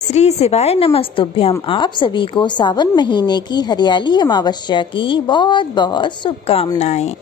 श्री शिवाय नमस्तुभ्यम। आप सभी को सावन महीने की हरियाली अमावस्या की बहुत बहुत शुभकामनाएं।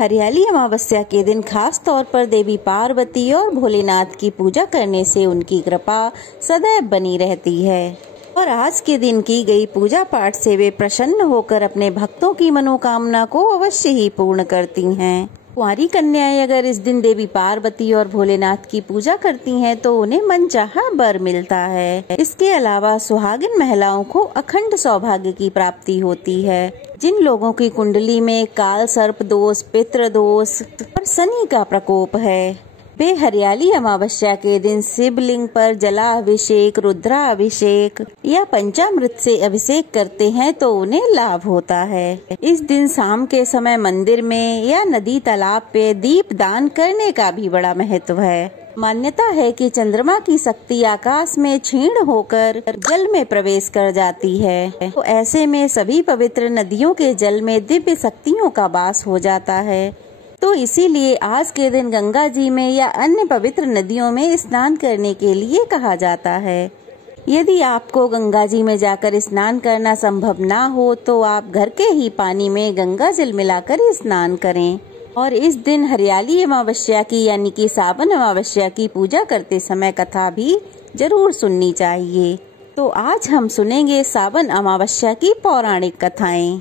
हरियाली अमावस्या के दिन खास तौर पर देवी पार्वती और भोलेनाथ की पूजा करने से उनकी कृपा सदैव बनी रहती है और आज के दिन की गई पूजा पाठ से वे प्रसन्न होकर अपने भक्तों की मनोकामना को अवश्य ही पूर्ण करती हैं। कुंवारी कन्याएं अगर इस दिन देवी पार्वती और भोलेनाथ की पूजा करती हैं तो उन्हें मनचाहा वर मिलता है। इसके अलावा सुहागिन महिलाओं को अखंड सौभाग्य की प्राप्ति होती है। जिन लोगों की कुंडली में काल सर्प दोष, पितृ दोष और शनि का प्रकोप है, वे हरियाली अमावस्या के दिन शिवलिंग पर जलाभिषेक, रुद्राभिषेक या पंचामृत से अभिषेक करते हैं तो उन्हें लाभ होता है। इस दिन शाम के समय मंदिर में या नदी तालाब पे दीप दान करने का भी बड़ा महत्व है। मान्यता है कि चंद्रमा की शक्ति आकाश में क्षीण होकर जल में प्रवेश कर जाती है, तो ऐसे में सभी पवित्र नदियों के जल में दिव्य शक्तियों का वास हो जाता है। तो इसीलिए आज के दिन गंगा जी में या अन्य पवित्र नदियों में स्नान करने के लिए कहा जाता है। यदि आपको गंगा जी में जाकर स्नान करना संभव ना हो तो आप घर के ही पानी में गंगा जल मिलाकर स्नान करें और इस दिन हरियाली अमावस्या की यानी कि सावन अमावस्या की पूजा करते समय कथा भी जरूर सुननी चाहिए। तो आज हम सुनेंगे सावन अमावस्या की पौराणिक कथाएं।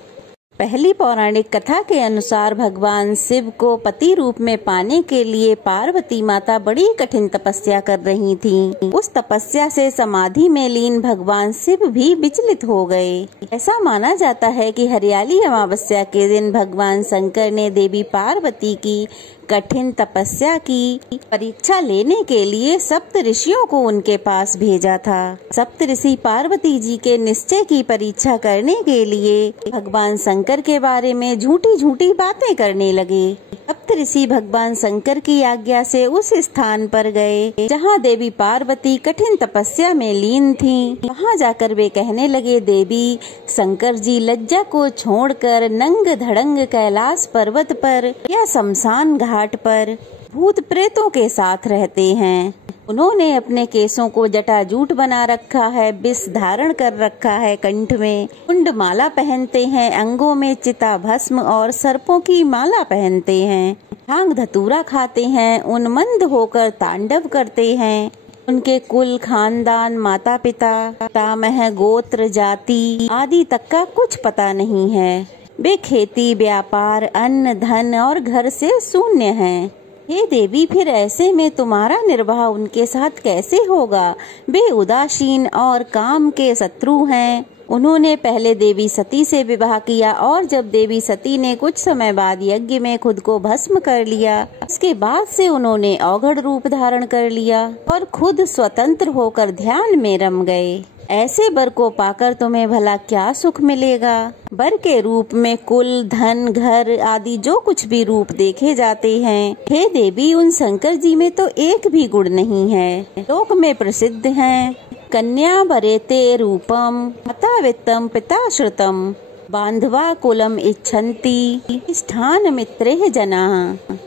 पहली पौराणिक कथा के अनुसार भगवान शिव को पति रूप में पाने के लिए पार्वती माता बड़ी कठिन तपस्या कर रही थीं। उस तपस्या से समाधि में लीन भगवान शिव भी विचलित हो गए। ऐसा माना जाता है कि हरियाली अमावस्या के दिन भगवान शंकर ने देवी पार्वती की कठिन तपस्या की परीक्षा लेने के लिए सप्त ऋषियों को उनके पास भेजा था। सप्त ऋषि पार्वती जी के निश्चय की परीक्षा करने के लिए भगवान शंकर के बारे में झूठी झूठी बातें करने लगे। सप्त ऋषि भगवान शंकर की आज्ञा से उस स्थान पर गए जहाँ देवी पार्वती कठिन तपस्या में लीन थीं। वहाँ जाकर वे कहने लगे, देवी शंकर जी लज्जा को छोड़कर नंग धड़ंग कैलाश पर्वत पर या शमशान घाट पर भूत प्रेतों के साथ रहते हैं। उन्होंने अपने केसों को जटाजूट बना रखा है, विष धारण कर रखा है, कंठ में कुंड माला पहनते हैं, अंगों में चिता भस्म और सर्पों की माला पहनते हैं, भांग धतूरा खाते हैं, उन्मंद होकर तांडव करते हैं। उनके कुल, खानदान, माता पिता, पितामह, गोत्र, जाति आदि तक का कुछ पता नहीं है। वे खेती, व्यापार, अन्न, धन और घर से शून्य हैं। हे देवी, फिर ऐसे में तुम्हारा निर्वाह उनके साथ कैसे होगा? वे उदासीन और काम के शत्रु हैं। उन्होंने पहले देवी सती से विवाह किया और जब देवी सती ने कुछ समय बाद यज्ञ में खुद को भस्म कर लिया, इसके बाद से उन्होंने औघड़ रूप धारण कर लिया और खुद स्वतंत्र होकर ध्यान में रम गए। ऐसे वर को पाकर तुम्हें भला क्या सुख मिलेगा? वर के रूप में कुल, धन, घर आदि जो कुछ भी रूप देखे जाते हैं, हे देवी, उन शंकर जी में तो एक भी गुण नहीं है। लोक में प्रसिद्ध हैं कन्या वरेते रूपम, माता वित्तम, पिता श्रुतम, बांधवा कुलम इच्छन्ति, स्थान मित्रे जना।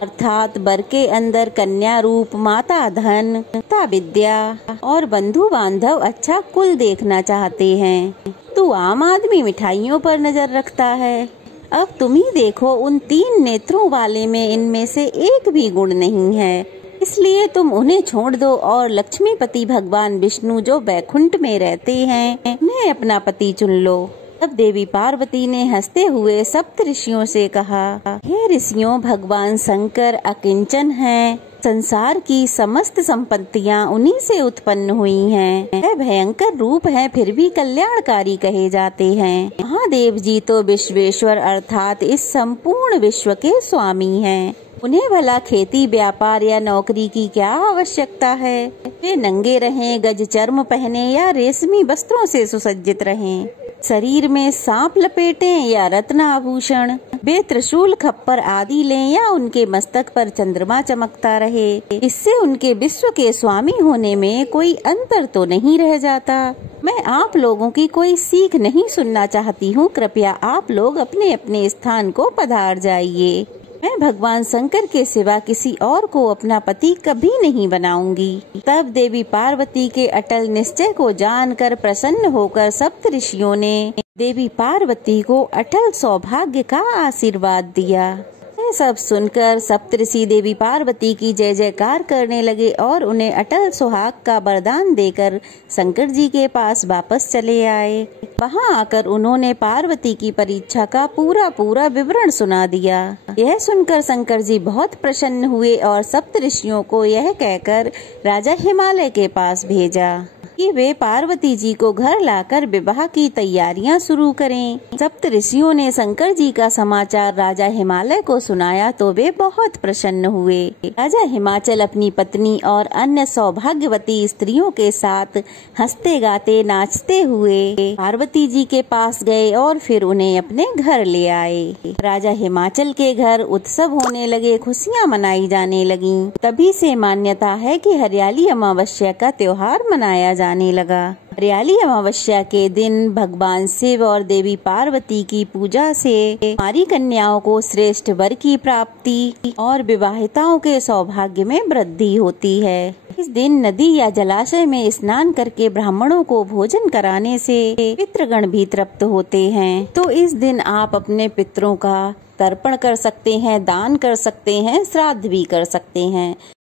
अर्थात वर के अंदर कन्या रूप, माता धन, पिता विद्या और बंधु बांधव अच्छा कुल देखना चाहते हैं। तू आम आदमी मिठाइयों पर नजर रखता है। अब तुम ही देखो, उन 3 नेत्रों वाले में इनमें से एक भी गुण नहीं है, इसलिए तुम उन्हें छोड़ दो और लक्ष्मीपति भगवान विष्णु जो वैकुंठ में रहते हैं, उन्हें अपना पति चुन लो। तब देवी पार्वती ने हंसते हुए सप्त ऋषियों से कहा, हे ऋषियों, भगवान शंकर अकिंचन हैं। संसार की समस्त संपत्तियां उन्हीं से उत्पन्न हुई हैं। वह भयंकर रूप है फिर भी कल्याणकारी कहे जाते हैं। महादेव जी तो विश्वेश्वर अर्थात इस संपूर्ण विश्व के स्वामी हैं। उन्हें भला खेती, व्यापार या नौकरी की क्या आवश्यकता है? वे नंगे रहें, गज चर्म पहने या रेशमी वस्त्रों से सुसज्जित रहें, शरीर में सांप लपेटें या रत्न आभूषण, वे त्रिशूल, खप्पर आदि लें या उनके मस्तक पर चंद्रमा चमकता रहे। इससे उनके विश्व के स्वामी होने में कोई अंतर तो नहीं रह जाता। मैं आप लोगों की कोई सीख नहीं सुनना चाहती हूँ। कृपया आप लोग अपने अपने स्थान को पधार जाइए। मैं भगवान शंकर के सिवा किसी और को अपना पति कभी नहीं बनाऊंगी। तब देवी पार्वती के अटल निश्चय को जानकर प्रसन्न होकर सप्त ऋषियों ने देवी पार्वती को अटल सौभाग्य का आशीर्वाद दिया। यह सब सुनकर सप्तऋषि देवी पार्वती की जय जयकार करने लगे और उन्हें अटल सुहाग का वरदान देकर शंकर जी के पास वापस चले आए। वहां आकर उन्होंने पार्वती की परीक्षा का पूरा विवरण सुना दिया। यह सुनकर शंकर जी बहुत प्रसन्न हुए और सप्तऋषियों को यह कहकर राजा हिमालय के पास भेजा कि वे पार्वती जी को घर लाकर विवाह की तैयारियां शुरू करें। सप्त ऋषियों ने शंकर जी का समाचार राजा हिमालय को सुनाया तो वे बहुत प्रसन्न हुए। राजा हिमाचल अपनी पत्नी और अन्य सौभाग्यवती स्त्रियों के साथ हंसते गाते नाचते हुए पार्वती जी के पास गए और फिर उन्हें अपने घर ले आए। राजा हिमाचल के घर उत्सव होने लगे, खुशियाँ मनाई जाने लगी। तभी से मान्यता है कि हरियाली अमावस्या का त्योहार मनाया जाने लगा। हरियाली अमावस्या के दिन भगवान शिव और देवी पार्वती की पूजा से हमारी कन्याओं को श्रेष्ठ वर की प्राप्ति और विवाहिताओं के सौभाग्य में वृद्धि होती है। इस दिन नदी या जलाशय में स्नान करके ब्राह्मणों को भोजन कराने से पितृगण भी तृप्त होते हैं। तो इस दिन आप अपने पितरों का तर्पण कर सकते हैं, दान कर सकते हैं, श्राद्ध भी कर सकते हैं।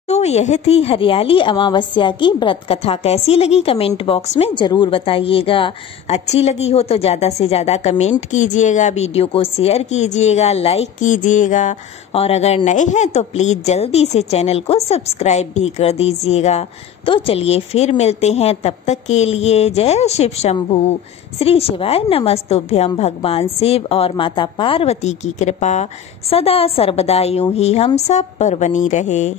तो यह थी हरियाली अमावस्या की व्रत कथा। कैसी लगी कमेंट बॉक्स में जरूर बताइएगा। अच्छी लगी हो तो ज्यादा से ज्यादा कमेंट कीजिएगा, वीडियो को शेयर कीजिएगा, लाइक कीजिएगा और अगर नए हैं तो प्लीज जल्दी से चैनल को सब्सक्राइब भी कर दीजिएगा। तो चलिए फिर मिलते हैं, तब तक के लिए जय शिव शंभू। श्री शिवाय नमस्तुभ्यम। भगवान शिव और माता पार्वती की कृपा सदा सर्वदा यूं ही हम सब पर बनी रहे।